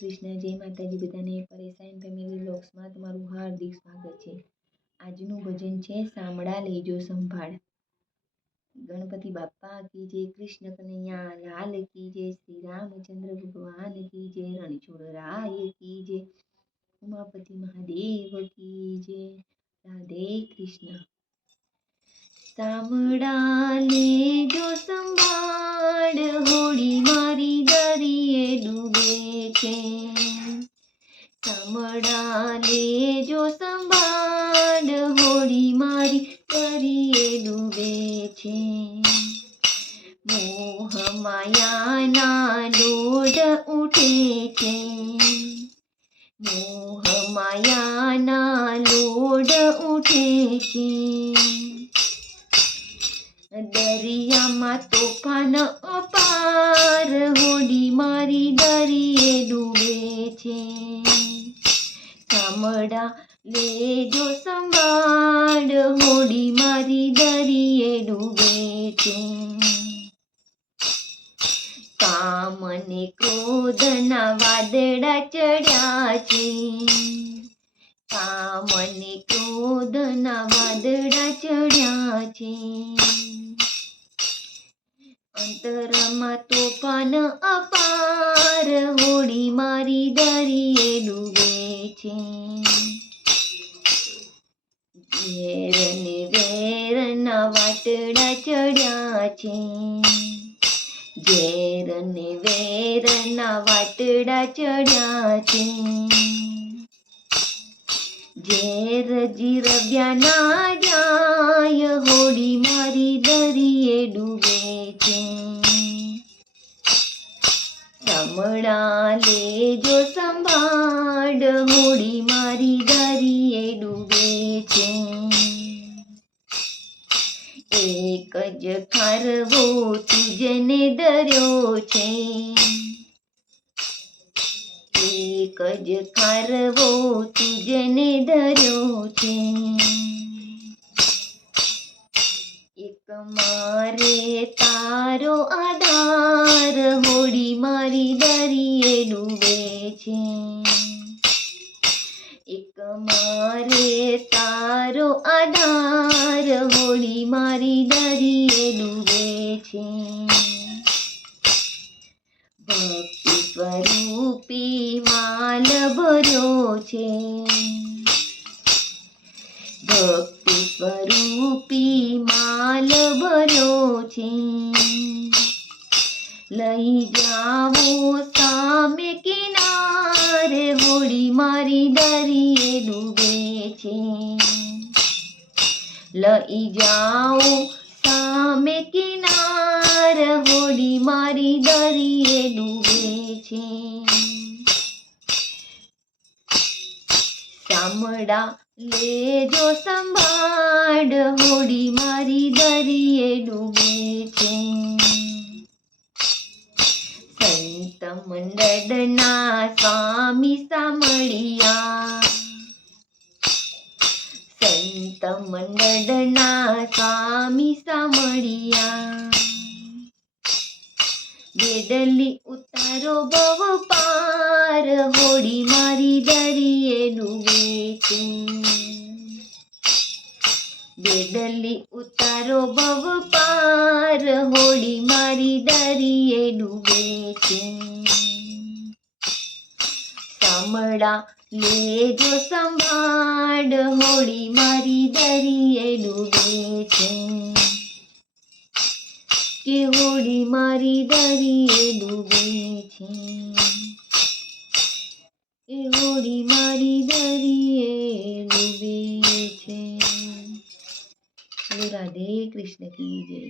કૃષ્ણ, જય માતાજી બધાને. પરેશાન ફેમિલી વ્લોગ્સમાં તમારું હાર્દિક સ્વાગત છે. આજનું ભજન છે સાંભળા લેજો સંભાળ. ગણપતિ બાપ્પા કી જય, કૃષ્ણ કનૈયા લાલ કી જય, શ્રી રામચંદ્ર ભગવાન કી જય, રણછોડ રાય કી જય, ઉમાપતિ મહાદેવ કી જય. રાધે કૃષ્ણ. સાંભળા લેજો સંભાળ, હોડી મારી દરિયે ડૂબે છે. સાંભળા લેજો સંભાળ, હોડી મારી દરિયે ડૂબે છે. મોહ માયાના દોડ ઉઠે છે, મોહ માયાના લોડ ઉઠે છે. દરિયામાં તોફાન અપાર, હોડી મારી દરિયે ડૂબે છે. સાંભળા લેજો સંભાળ, હોડી મારી દરિયે ડૂબે છે. કામ અને ક્રોધના વાદળા ચડ્યા છે, કામ અને ક્રોધના વાદળા ચડ્યા છે. અંતરમાં તોફાન અપાર, હોડી મારી દરિયે ડૂબે છે. ઝેર ને વેરના વાટડા ચડ્યા છે, ઝેર ને વેરના વાટડા ચડ્યા છે. ઝેર જીરવ્યા ના જાય, હોડી મારી દરિયે ડૂબે છે. સાંભળા લેજો સંભાળ, હોડી મારી દરિયે ડૂબે છે. એક જ ખારવો તુજને ધર્યો છે, એક જ ખારવો તુજને ધર્યો છે. એક મારે તારો આધાર, હોડી મારી દરિયે ડૂબે છે. એક મારે તારો આધાર, હોડી મારી દરિયે ડૂબે છે. ભક્તિ સ્વરૂપી માલ ભર્યો છે, ભક્તિ સ્વરૂપી માલ ભર્યો છે. લઈ જાવો સામે કિનારે, હોડી મારી દરિયે ડૂબે છે. લઈ જાઓ સામે કિનાર, હોડી મારી દરિયે ડૂબે છે. સાંભળા લેજો સંભાળ, હોડી મારી દરિયે ડૂબે છે. સંત મંડળના સ્વામી સાંભળિયા, સંત મંડળના સ્વામી સાંભળિયા. બેડલી ઉતારો ભવ પાર, હોડી મારી દરિયે ડૂબે છે. બેડલી ઉતારો ભવ પાર, હોડી મારી દરિયે ડૂબે છે. સાંભળા લેજો સંભાળ, હોડી મારી દરિયે ડૂબે છે. કે હોડી મારી દરિયે ડૂબે છે, કે હોડી મારી દરિયે ડૂબે છે. રાધે કૃષ્ણ કી જય.